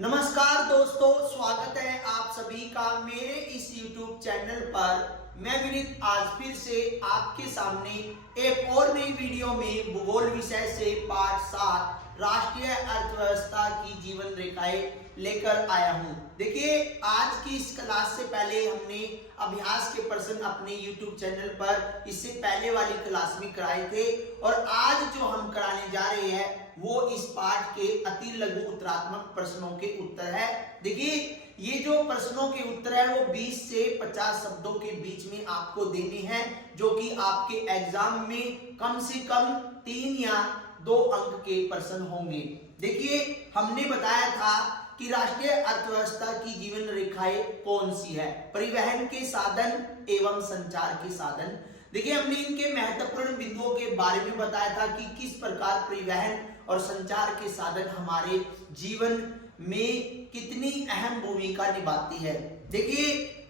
नमस्कार दोस्तों, स्वागत है आप सभी का मेरे इस YouTube चैनल पर। मैं विनीत आज फिर से आपके सामने एक और नई वीडियो में भूगोल विषय से पाठ 7 राष्ट्रीय अर्थव्यवस्था की जीवन रेखाएं लेकर आया हूं। देखिए, आज की इस क्लास से पहले हमने अभ्यास के प्रश्न अपने YouTube चैनल पर इससे पहले वाली क्लास में कराए थे और आज जो हम कराने जा रहे हैं वो इस पाठ के अति लघु उत्तरात्मक प्रश्नों के उत्तर है। देखिए, ये जो प्रश्नों के उत्तर है वो 20 से 50 शब्दों के बीच में आपको देने हैं, जो कि आपके एग्जाम में कम से कम 3 या 2 अंक के प्रश्न होंगे। देखिए, हमने बताया था कि राष्ट्रीय अर्थव्यवस्था की जीवन रेखाएं कौन सी है, परिवहन के साधन एवं संचार के साधन। देखिए, हमने इनके महत्वपूर्ण बिंदुओं के बारे में बताया था कि किस प्रकार परिवहन और संचार के साधन हमारे जीवन में कितनी अहम भूमिका निभाती है। देखिए,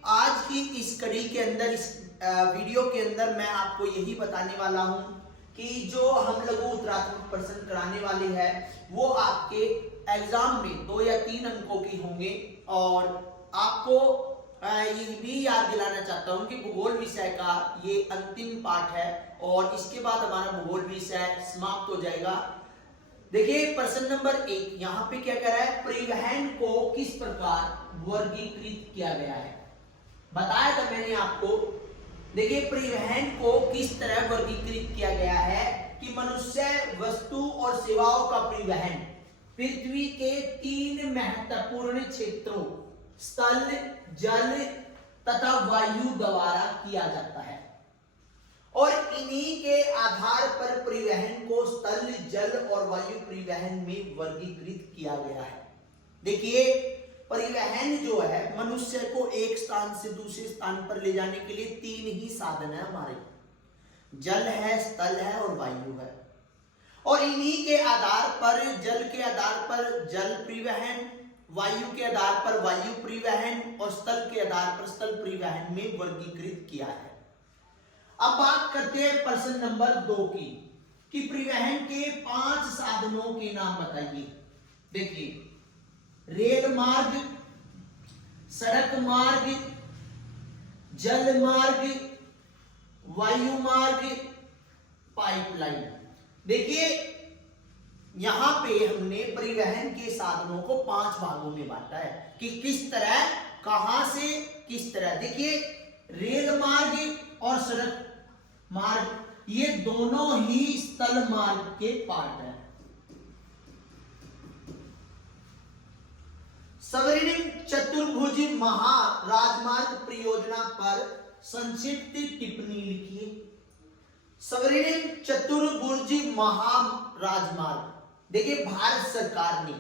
आज की इस कड़ी के अंदर, इस वीडियो के अंदर मैं आपको यही बताने वाला हूं कि जो हम लघु उत्तरात्मक प्रश्न कराने वाले हैं वो आपके एग्जाम में 2 या 3 अंकों की होंगे। और आपको ये भी याद दिलाना चाहता हूं कि भूगोल विषय का ये अंतिम पाठ है और इसके बाद हमारा भूगोल विषय समाप्त हो जाएगा। देखिए, प्रश्न नंबर 1 यहाँ पे क्या कह रहा है, परिवहन को किस प्रकार वर्गीकृत किया गया है। बताया था मैंने आपको। देखिए, परिवहन को किस तरह वर्गीकृत किया गया है कि मनुष्य, वस्तु और सेवाओं का परिवहन पृथ्वी के 3 महत्वपूर्ण क्षेत्रों स्थल, जल तथा वायु द्वारा किया जाता है और इन्हीं के आधार पर परिवहन को स्थल, जल और वायु परिवहन में वर्गीकृत किया गया है। देखिए, परिवहन जो है मनुष्य को एक स्थान से दूसरे स्थान पर ले जाने के लिए 3 ही साधन है हमारे, जल है, स्थल है और वायु है। और इन्हीं के आधार पर, जल के आधार पर जल परिवहन, वायु के आधार पर वायु परिवहन और स्थल के आधार पर स्थल परिवहन में वर्गीकृत किया है। अब बात करते हैं प्रश्न नंबर 2 की कि परिवहन के 5 साधनों के नाम बताइए। देखिए, रेल मार्ग, सड़क मार्ग, जल मार्ग, वायु मार्ग, पाइपलाइन। देखिए, यहां पे हमने परिवहन के साधनों को 5 भागों में बांटा है कि किस तरह, कहां से किस तरह। देखिए, रेल मार्ग और सड़क मार्ग ये दोनों ही स्थल मार्ग के पार्ट हैं। स्वर्णिम चतुर्भुज महाराजमार्ग परियोजना पर संक्षिप्त टिप्पणी लिखिए। स्वर्णिम चतुर्भुज महाराजमार्ग, देखिए, भारत सरकार ने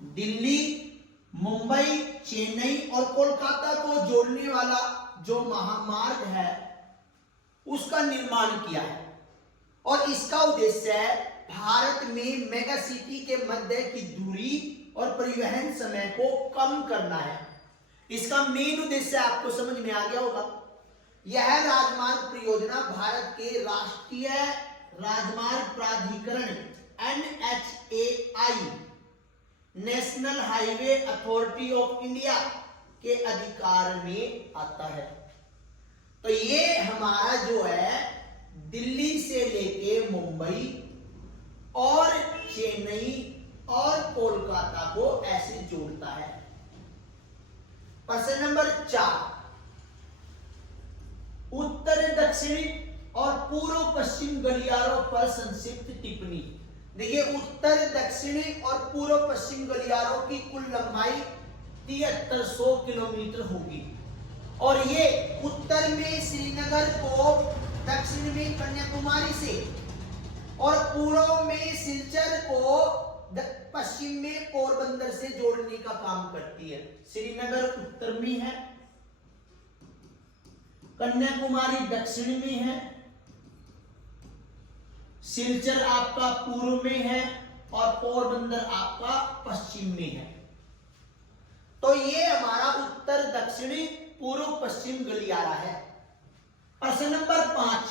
दिल्ली, मुंबई, चेन्नई और कोलकाता को जोड़ने वाला जो महामार्ग है उसका निर्माण किया है और इसका उद्देश्य है भारत में मेगा सिटी के मध्य की दूरी और परिवहन समय को कम करना है। इसका मेन उद्देश्य आपको समझ में आ गया होगा। यह राजमार्ग परियोजना भारत के राष्ट्रीय राजमार्ग प्राधिकरण NHAI, national highway authority of India के अधिकार में आता है। तो ये हमारा जो है दिल्ली से लेके मुंबई और चेन्नई और कोलकाता को ऐसे जोड़ता है। प्रश्न नंबर 4, उत्तर, दक्षिण और पूर्व पश्चिम गलियारों पर संक्षिप्त टिप्पणी। देखिए, उत्तर, दक्षिण और पूर्व पश्चिम गलियारों की कुल लंबाई 7300 किलोमीटर होगी और ये उत्तर में श्रीनगर को, दक्षिण में कन्याकुमारी से और पूर्व में सिलचर को, पश्चिम में पोरबंदर से जोड़ने का काम करती है। श्रीनगर उत्तर में है, कन्याकुमारी दक्षिण में है, सिलचर आपका पूर्व में है और पोरबंदर आपका पश्चिम में है। तो ये हमारा उत्तर, दक्षिणी, पूर्व पश्चिम गलियारा है। प्रश्न नंबर 5,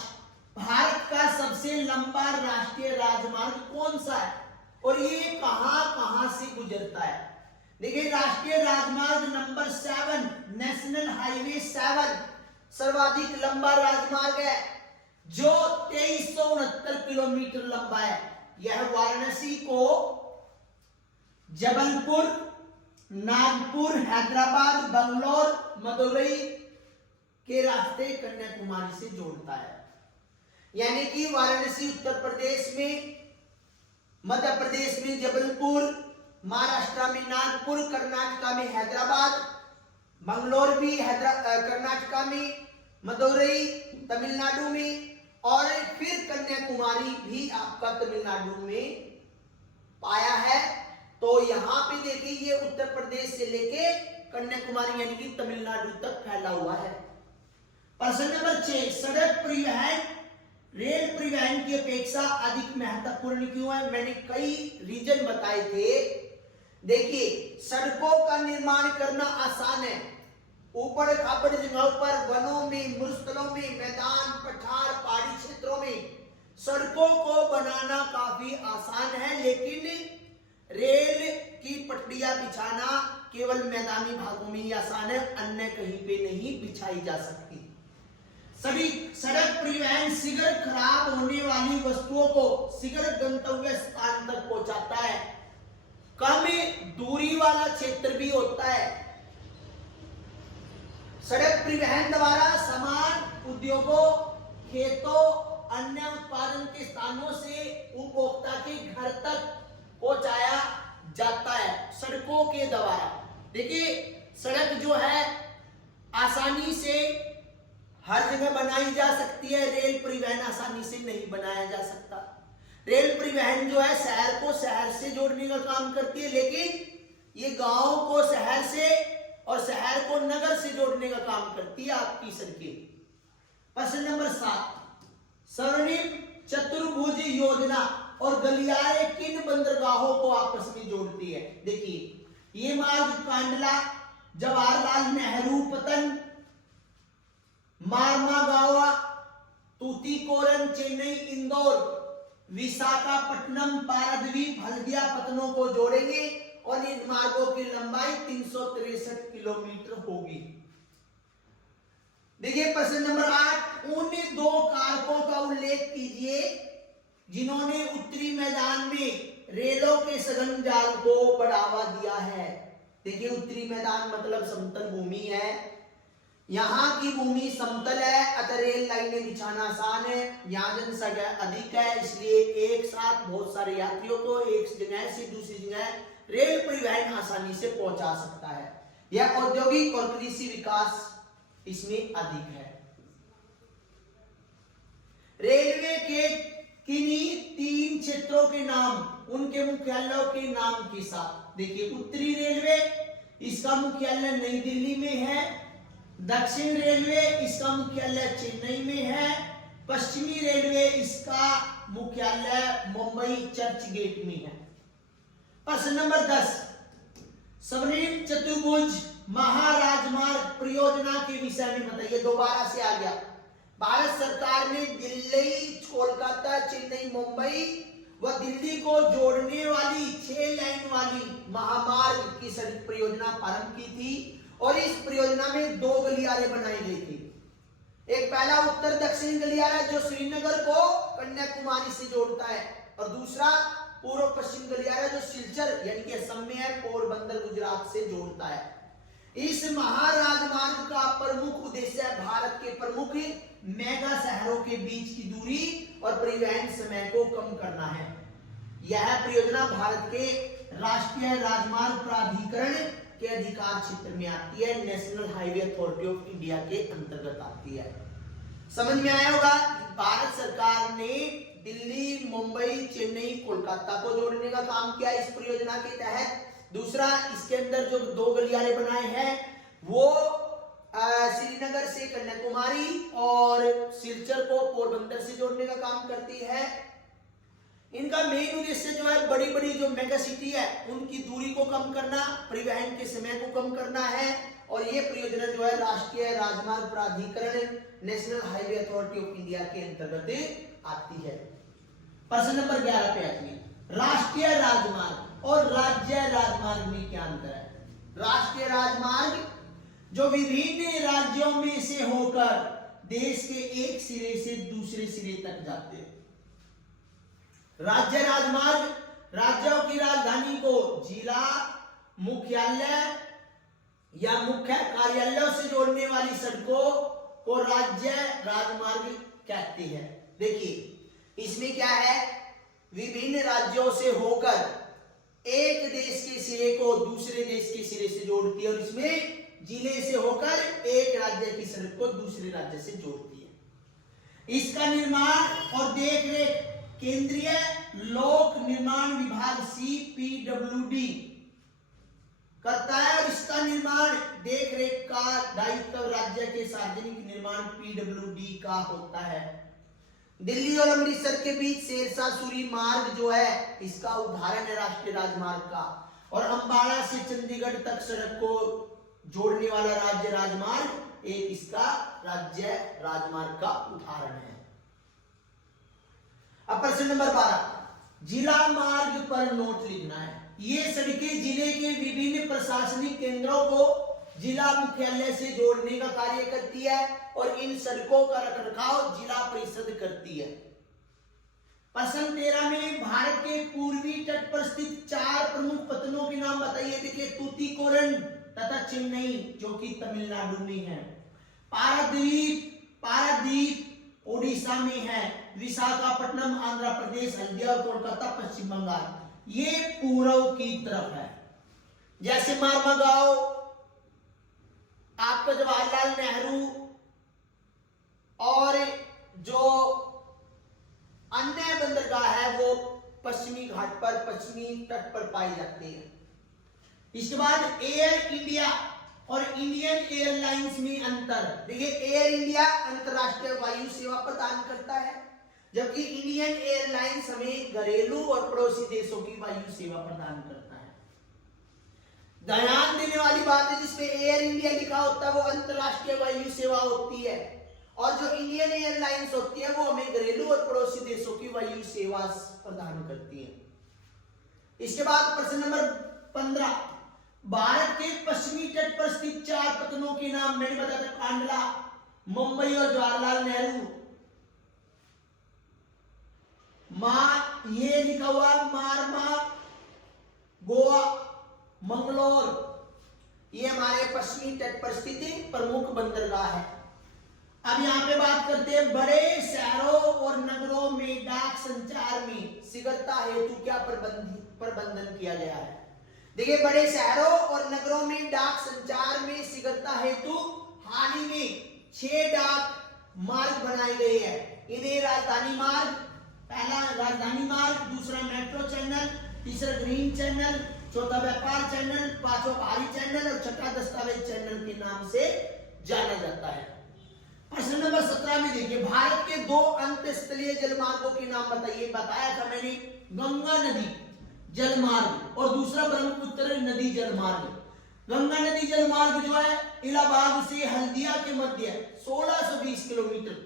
भारत का सबसे लंबा राष्ट्रीय राजमार्ग कौन सा है और ये कहां कहां से गुजरता है। देखिए राष्ट्रीय राजमार्ग नंबर 7, नेशनल हाईवे 7 सर्वाधिक लंबा राजमार्ग है जो 2369 किलोमीटर लंबा है। यह वाराणसी को जबलपुर, नागपुर, हैदराबाद, बंगलोर, मदुरई के रास्ते कन्याकुमारी से जोड़ता है। यानी कि वाराणसी उत्तर प्रदेश में, मध्य प्रदेश में जबलपुर, महाराष्ट्र में नागपुर, कर्नाटका में हैदराबाद, मंगलोर भी कर्नाटका में, मदुरई तमिलनाडु में, और फिर कन्याकुमारी भी आपका तमिलनाडु में पाया है। तो यहां पे देखिए ये उत्तर प्रदेश से लेके कन्याकुमारी यानी कि तमिलनाडु तक फैला हुआ है। प्रश्न नंबर 6, सड़क परिवहन रेल परिवहन की अपेक्षा अधिक महत्वपूर्ण क्यों है? मैंने कई रीजन बताए थे। देखिए सड़कों का निर्माण करना आसान है, ऊपर खापड़ जगहों पर, वनों में, मरुस्थलों में, मैदान, पठार, पहाड़ी क्षेत्रों में सड़कों को बनाना काफी आसान है, लेकिन रेल की पटरियां बिछाना केवल मैदानी भागों में ही आसान है, अन्य कहीं पे नहीं बिछाई जा सकती। सभी सड़क परिवहन शीघ्र खराब होने वाली वस्तुओं को शीघ्र गंतव्य स्थान तक पहुंचाता है। कम दूरी वाला क्षेत्र भी होता है। सड़क परिवहन द्वारा सामान उद्योगों, खेतों, अन्य उत्पादन के स्थानों से उपभोक्ता के घर तक पहुंचाया जाता है सड़कों के द्वारा। देखिए सड़क जो है आसानी से हर जगह बनाई जा सकती है, रेल परिवहन आसानी से नहीं बनाया जा सकता। रेल परिवहन जो है शहर को शहर से जोड़ने का काम करती है, लेकिन ये गांव को शहर से और शहर को नगर से जोड़ने का काम करती है आपकी सड़कें। प्रश्न नंबर 7, स्वर्णिम चतुर्भुज योजना और गलियारे किन बंदरगाहों को आपस में जोड़ती है? देखिए ये मार्ग कांडला, जवाहरलाल नेहरू पतन, मार्मागावा, तूतीकोरन, चेन्नई, इंदौर, विशाखापट्टनम, पारादीप, हल्दिया पत्तनों को जोड़ेंगे और इन मार्गों की लंबाई 363 किलोमीटर होगी। देखिए प्रश्न नंबर 8, उन दो कारकों का उल्लेख कीजिए जिन्होंने उत्तरी मैदान में रेलों के सघन जाल को बढ़ावा दिया है। देखिए उत्तरी मैदान मतलब समतल भूमि है, यहाँ की भूमि समतल है, अतः रेल लाइनें बिछाना आसान है। यहाँ जनसंख्या अधिक है, इसलिए एक साथ बहुत सारे यात्रियों को एक जगह से दूसरी जगह रेल परिवहन आसानी से पहुंचा सकता है। यह औद्योगिक और कृषि विकास इसमें अधिक है। रेलवे के किन्हीं 3 क्षेत्रों के नाम उनके मुख्यालयों के नाम के साथ। देखिए उत्तरी रेलवे, इसका मुख्यालय नई दिल्ली में है। दक्षिण रेलवे, इसका मुख्यालय चेन्नई में है। पश्चिमी रेलवे, इसका मुख्यालय मुंबई चर्च गेट में है। प्रश्न नंबर 10, स्वर्णिम चतुर्भुज महाराजमार्ग परियोजना के विषय में बताइए। दोबारा से आ गया। भारत सरकार ने दिल्ली, कोलकाता, चेन्नई, मुंबई व दिल्ली को जोड़ने वाली 6 लाइन वाली महामार्ग की सड़क परियोजना प्रारंभ की थी और इस परियोजना में 2 गलियारे बनाई गई थी। एक पहला उत्तर दक्षिण गलियारा जो श्रीनगर को कन्याकुमारी से जोड़ता है, और दूसरा पूर्व पश्चिम गलियारा जो सिलचर यानी कि असम में है, पोरबंदर गुजरात से जोड़ता है। इस महाराजमार्ग का प्रमुख उद्देश्य भारत के प्रमुख मेगा शहरों के बीच की दूरी और परिवहन समय को कम करना है। यह परियोजना भारत के राष्ट्रीय राजमार्ग प्राधिकरण के अधिकार क्षेत्र में आती है, national highway authority of India के अंतर्गत आती है। समझ में आया होगा, भारत सरकार ने दिल्ली, मुंबई, चेन्नई, कोलकाता को जोड़ने का काम किया इस परियोजना के तहत। दूसरा, इसके अंदर जो 2 गलियारे बनाए हैं वो श्रीनगर से कन्याकुमारी और सिलचर को पोरबंदर से जोड़ने का काम करती है। इनका मेन उद्देश्य जो है बड़ी बड़ी जो मेगा सिटी है उनकी दूरी को कम करना, परिवहन के समय को कम करना है, और ये परियोजना जो है राष्ट्रीय राजमार्ग प्राधिकरण national highway authority of India के अंतर्गत आती है। प्रश्न नंबर 11 पे आती है, राष्ट्रीय राजमार्ग और राज्य राजमार्ग में क्या अंतर है? राष्ट्रीय राजमार्ग जो विभिन्न राज्यों में से होकर देश के एक सिरे से दूसरे सिरे तक जाते हैं। राज्य राजमार्ग राज्यों की राजधानी को जिला मुख्यालय या मुख्य कार्यालयों से जोड़ने वाली सड़कों को राज्य राजमार्ग कहते हैं। देखिए इसमें क्या है, विभिन्न राज्यों से होकर एक देश के सिरे को दूसरे देश के सिरे से जोड़ती है और इसमें जिले से होकर एक राज्य की सड़क को दूसरे राज्य से जोड़ती है। इसका निर्माण और देखरेख केंद्रीय लोक निर्माण विभाग CPWD करता है और इसका निर्माण देखरेख का दायित्व राज्य के सार्वजनिक निर्माण PWD का होता है। दिल्ली और अमृतसर के बीच शेरशाह सूरी मार्ग जो है इसका उदाहरण है राष्ट्रीय राजमार्ग का, और अंबाला से चंडीगढ़ तक सड़क को जोड़ने वाला राज्य राजमार्ग एक इसका राज्य राजमार्ग का उदाहरण है। अब प्रश्न नंबर 12, जिला मार्ग पर नोट लिखना है। ये सड़कें जिले के विभिन्न प्रशासनिक केंद्रों को जिला मुख्यालय से जोड़ने का कार्य करती है और इन सड़कों का रखरखाव जिला परिषद करती है। प्रश्न 13 में भारत के पूर्वी तट पर स्थित 4 प्रमुख पत्तनों के नाम बताइए। देखिए तूतीकोरन तथा चेन्नई जो कि तमिलनाडु में है, पारादीप उड़ीसा में है, विशाखापट्टनम आंध्र प्रदेश, हल्दिया और कोलकाता पश्चिम बंगाल ये पूर्व की तरफ है। जैसे मारमागांव आपका जवाहरलाल नेहरू और जो अन्य बंदरगाह है वो पश्चिमी घाट पर पश्चिमी तट पर पाई जाती है। इसके बाद एयर इंडिया और इंडियन एयरलाइंस में अंतर। देखिए एयर इंडिया अंतरराष्ट्रीय वायु सेवा प्रदान करता है, जबकि इंडियन एयरलाइंस हमें घरेलू और पड़ोसी देशों की वायु सेवा प्रदान करता है। ध्यान देने वाली बात है जिसपे एयर इंडिया लिखा होता है वो अंतरराष्ट्रीय वायु सेवा होती है, और जो इंडियन एयरलाइंस होती है वो हमें घरेलू और पड़ोसी देशों की वायु सेवा प्रदान करती है। इसके बाद प्रश्न नंबर 15, भारत के पश्चिमी तट पर स्थित 4 पत्तनों के नाम मैंने बताया था, कांडला, मुंबई और जवाहरलाल नेहरू। ये लिखा हुआ मारमा, गोवा, मंगलोर, ये हमारे पश्चिमी तट पर स्थित प्रमुख बंदरगाह है। अब यहाँ पे बात करते हैं बड़े शहरों और नगरों में डाक संचार में शीघ्रता हेतु क्या प्रबंधन किया गया है। देखिए बड़े शहरों और नगरों में डाक संचार में शीघ्रता हेतु हाल ही में 6 डाक मार्ग बनाए गए हैं। इन्हें राजधानी मार्ग, पहला राजधानी मार्ग, दूसरा मेट्रो चैनल, तीसरा ग्रीन चैनल, चौथा व्यापार चैनल, पांचवा भारी चैनल और छठा दस्तावेज चैनल के नाम से जाना जाता है। प्रश्न नंबर 17 में देखिए भारत के 2 अंतःस्थलीय जलमार्गों के नाम बताइए। बताया था मैंने गंगा नदी जलमार्ग और दूसरा ब्रह्मपुत्र नदी जलमार्ग। गंगा नदी जलमार्ग जो है इलाहाबाद से हल्दिया के मध्य 1620 किलोमीटर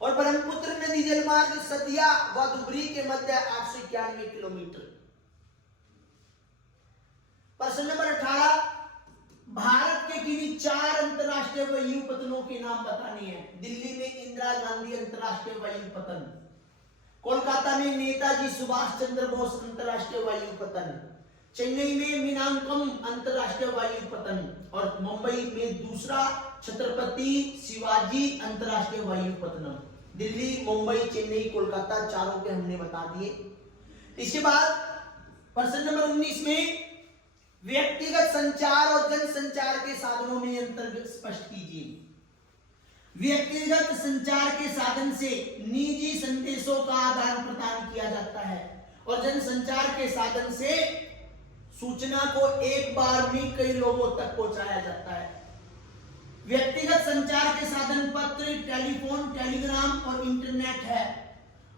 और ब्रह्मपुत्र नदी जलमार्ग सतिया व धुबरी के मध्य 891 किलोमीटर। प्रश्न नंबर 18, भारत के किन्हीं 4 अंतरराष्ट्रीय वायु पत्तनों के नाम बताने हैं। दिल्ली में इंदिरा गांधी अंतरराष्ट्रीय वायु पत्तन, कोलकाता में नेताजी सुभाष चंद्र बोस अंतरराष्ट्रीय वायु पत्तन, चेन्नई में मीनांकम अंतरराष्ट्रीय वायु पत्तन और मुंबई में दूसरा छत्रपति शिवाजी अंतरराष्ट्रीय वायु पत्तन। दिल्ली, मुंबई, चेन्नई, कोलकाता चारों के हमने बता दिए। इसके बाद प्रश्न नंबर 19 में व्यक्तिगत संचार और जनसंचार के साधनों में अंतर स्पष्ट कीजिए। व्यक्तिगत संचार के साधन से निजी संदेशों का आदान प्रदान किया जाता है और जनसंचार के साधन से सूचना को एक बार में कई लोगों तक पहुंचाया जाता है। व्यक्तिगत संचार के साधन पत्र, टेलीफोन, टेलीग्राम और इंटरनेट है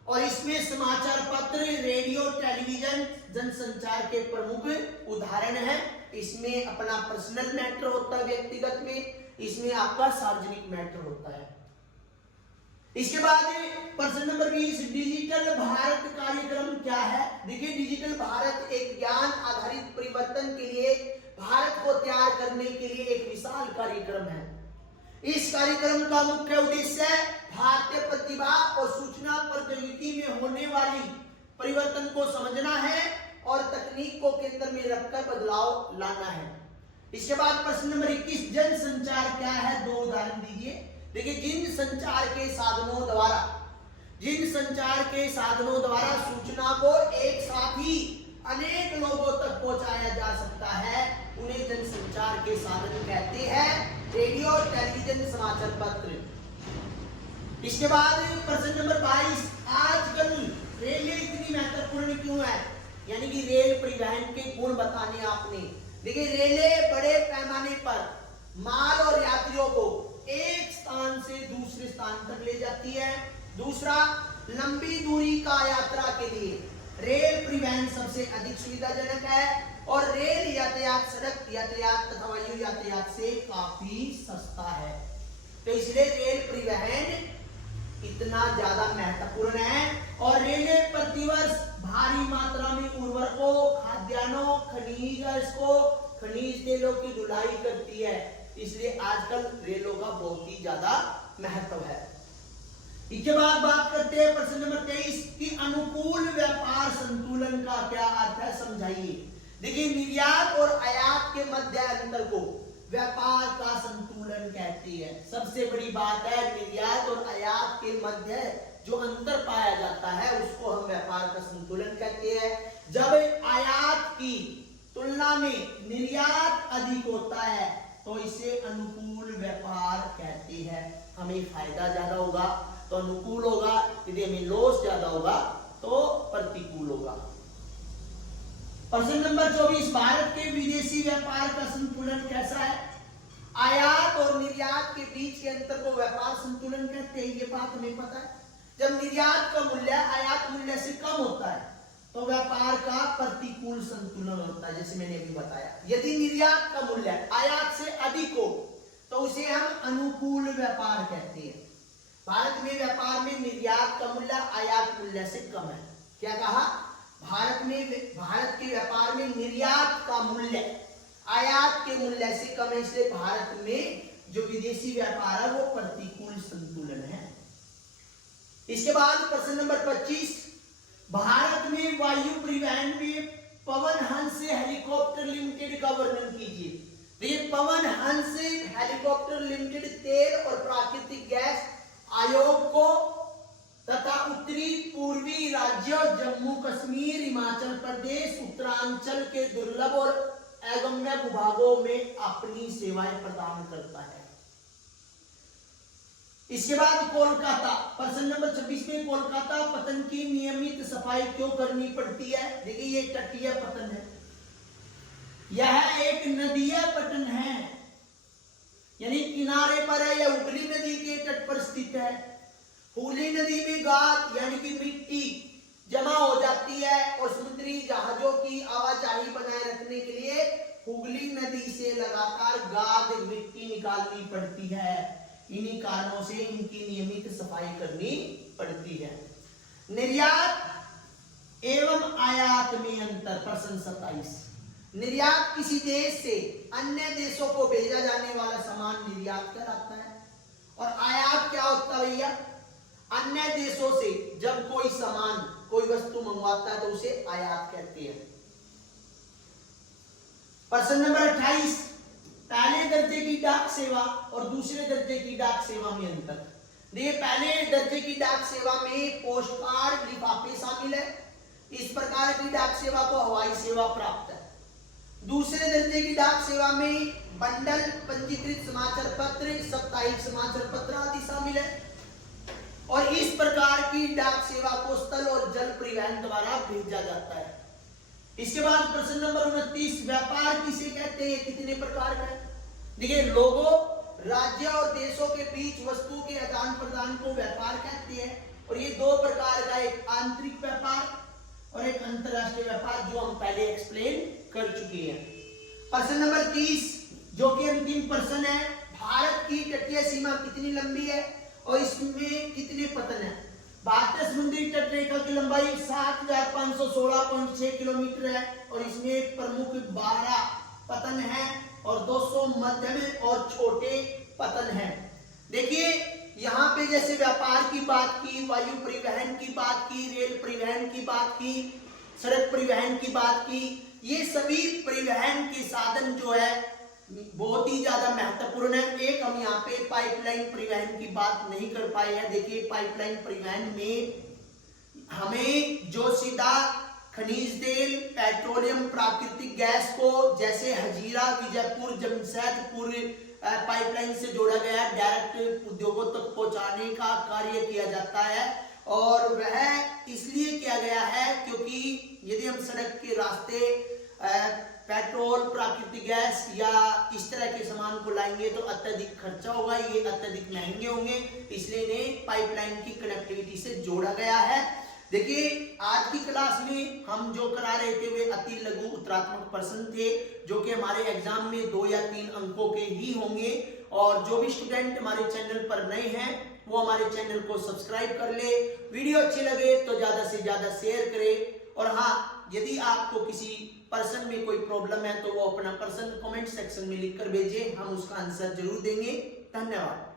और इसमें समाचार पत्र, रेडियो, टेलीविजन जनसंचार के प्रमुख उदाहरण हैं। इसमें अपना पर्सनल मैटर होता है व्यक्तिगत में, इसमें आपका सार्वजनिक मैटर होता है। इसके बाद प्रश्न नंबर 20, डिजिटल भारत कार्यक्रम क्या है? देखिए, डिजिटल भारत एक ज्ञान आधारित परिवर्तन के लिए भारत को तैयार करने के लिए एक विशाल कार्यक्रम है। इस कार्यक्रम का मुख्य उद्देश्य भारतीय प्रतिभा और सूचना प्रौद्योगिकी में होने वाली परिवर्तन को समझना है और तकनीक को केंद्र में रखकर बदलाव लाना है। इसके बाद प्रश्न नंबर 21, जन संचार क्या है? 2 उदाहरण दीजिए। देखिए, जिन संचार के साधनों द्वारा सूचना को एक साथ ही अनेक लोगों तक पहुंचाया जा सकता है, उन्हें जनसंचार के साधन कहते हैं। रेडियो, टेलीविजन, समाचार पत्र। इसके बाद प्रश्न नंबर 22, आजकल रेलवे इतनी महत्वपूर्ण क्यों है? यानी कि रेल परिवहन के गुण बताने आपने। देखिए, रेलवे बड़े पैमाने पर माल और यात्रियों को एक स्थान से दूसरे स्थान तक ले जाती है। दूसरा, लंबी दूरी का यात्रा के लिए रेल परिवहन सबसे अधिक सुविधाजनक है और रेल यातायात सड़क यातायात तथा वायु यातायात से काफी सस्ता है। तो इसलिए रेल परिवहन इतना ज्यादा महत्वपूर्ण है। और रेलवे प्रतिवर्ष भारी मात्रा में उर्वरकों, खाद्यान्नों, खनिज तेलों की ढुलाई करती है। इसलिए आजकल रेलों का बहुत ही ज्यादा महत्व है। इसके बाद बात करते हैं प्रश्न नंबर 23 की अनुकूल व्यापार संतुलन का क्या अर्थ है? समझाइए। देखिए, निर्यात और आयात के मध्य अंतर को व्यापार का संतुलन कहते हैं। सबसे बड़ी बात है, निर्यात और आयात के मध्य जो अंतर पाया जाता है उसको हम व्यापार का संतुलन कहते हैं। जब आयात की तुलना में निर्यात अधिक होता है तो इसे अनुकूल व्यापार कहते हैं। हमें फायदा ज्यादा होगा तो अनुकूल होगा, यदि हमें लॉस ज्यादा होगा तो प्रतिकूल होगा। प्रश्न नंबर 24, भारत के विदेशी व्यापार का संतुलन कैसा है? आयात और निर्यात के बीच के अंतर को व्यापार संतुलन कहते हैं। ये बात हमें पता है। जब निर्यात का मूल्य आयात मूल्य से कम होता है तो व्यापार का प्रतिकूल संतुलन होता है, जैसे मैंने अभी बताया। यदि निर्यात का मूल्य आयात से अधिक हो तो उसे हम अनुकूल व्यापार कहते हैं। भारत में व्यापार में निर्यात का मूल्य आयात मूल्य से कम है। क्या कहा? भारत के व्यापार में निर्यात का मूल्य आयात के मूल्य से कम है, इसलिए भारत में जो विदेशी व्यापार है वो प्रतिकूल संतुलन है। इसके बाद प्रश्न नंबर 25, भारत में वायु परिवहन में पवन हंस हेलीकॉप्टर लिमिटेड का वर्णन कीजिए। देखिए, पवन हंस हेलीकॉप्टर लिमिटेड तेल और प्राकृतिक गैस आयोग को तथा उत्तरी पूर्वी राज्यों जम्मू कश्मीर, हिमाचल प्रदेश, उत्तरांचल के दुर्लभ और अगम्य भूभागों में अपनी सेवाएं प्रदान करता है। इसके बाद कोलकाता, प्रश्न नंबर 26 में कोलकाता पतन की नियमित सफाई क्यों करनी पड़ती है? देखिए, ये तटीय पतन है, यह एक नदीय पतन है, यानी किनारे पर है या हुगली नदी के तट पर स्थित है। हुगली नदी में गाद यानी कि मिट्टी जमा हो जाती है और समुद्री जहाजों की आवाजाही बनाए रखने के लिए हुगली नदी से लगातार गाद मिट्टी निकालनी पड़ती है। इन्हीं कारणों से इनकी नियमित सफाई करनी पड़ती है। निर्यात एवं आयात में अंतर, प्रश्न 27, निर्यात किसी देश से अन्य देशों को भेजा जाने वाला सामान निर्यात कहलाता है। और आयात क्या होता है भैया? अन्य देशों से जब कोई सामान, कोई वस्तु मंगवाता है तो उसे आयात कहते हैं। प्रश्न नंबर 28, पहले दर्जे की डाक सेवा और दूसरे दर्जे की डाक सेवा में अंतर। देखिए, पहले दर्जे की डाक सेवा में पोस्ट कार्ड, लिफाफे शामिल है। इस प्रकार की डाक सेवा को हवाई सेवा प्राप्त है। दूसरे दर्जे की डाक सेवा में बंडल, पंजीकृत समाचार पत्र, साप्ताहिक समाचार पत्र आदि शामिल है। और इस प्रकार की डाक सेवा को स्थल और जल परिवहन द्वारा भेजा जाता है। इसके बाद प्रश्न नंबर 29, व्यापार किसे कहते हैं? कितने प्रकार का है? देखिए, लोगों, राज्य और देशों के बीच वस्तु के आदान प्रदान को व्यापार कहते हैं। और ये 2 प्रकार का, एक आंतरिक व्यापार और एक अंतरराष्ट्रीय व्यापार, जो हम पहले एक्सप्लेन कर चुके हैं। प्रश्न नंबर 30 जो कि अंतिम प्रश्न है, भारत की तटीय सीमा कितनी लंबी है और इसमें कितने पतन है? भारतीय समुद्री तटरेखा की लंबाई 7516.6 किलोमीटर है और इसमें प्रमुख 12 पतन है और 200 मध्यम और छोटे पतन है। देखिए यहाँ पे जैसे व्यापार की बात की, वायु परिवहन की बात की, रेल परिवहन की बात की, सड़क परिवहन की बात की, ये सभी परिवहन के साधन जो है बहुत ही ज्यादा महत्वपूर्ण है। एक हम यहाँ पे पाइपलाइन परिवहन की बात नहीं कर पाए हैं। देखिए पाइपलाइन परिवहन में हमें जो सीधा खनिज तेल, पेट्रोलियम, प्राकृतिक गैस को जैसे हजीरा, विजयपुर, जमशेदपुर पाइपलाइन से जोड़ा गया है, डायरेक्ट उद्योगों तक पहुंचाने का कार्य किया जाता है। और वह इसलिए किया गया है क्योंकि यदि हम सड़क के रास्ते पेट्रोल, प्राकृतिक गैस या इस तरह के सामान को लाएंगे तो अत्यधिक खर्चा होगा, ये अत्यधिक महंगे होंगे, इसलिए इन्हें पाइपलाइन की कनेक्टिविटी से जोड़ा गया है। देखिए आज की क्लास में हम जो करा रहे थे वे अति लघु उत्तरात्मक प्रश्न थे जो कि हमारे एग्जाम में 2 या 3 अंकों के ही होंगे। और जो भी स्टूडेंट हमारे चैनल पर नए हैं वो हमारे चैनल को सब्सक्राइब कर ले, वीडियो अच्छी लगे तो ज्यादा से ज्यादा शेयर करें। और हाँ, यदि आपको किसी पर्सन में कोई प्रॉब्लम है तो वो अपना पर्सन कमेंट सेक्शन में लिखकर भेजें, हम उसका आंसर जरूर देंगे। धन्यवाद।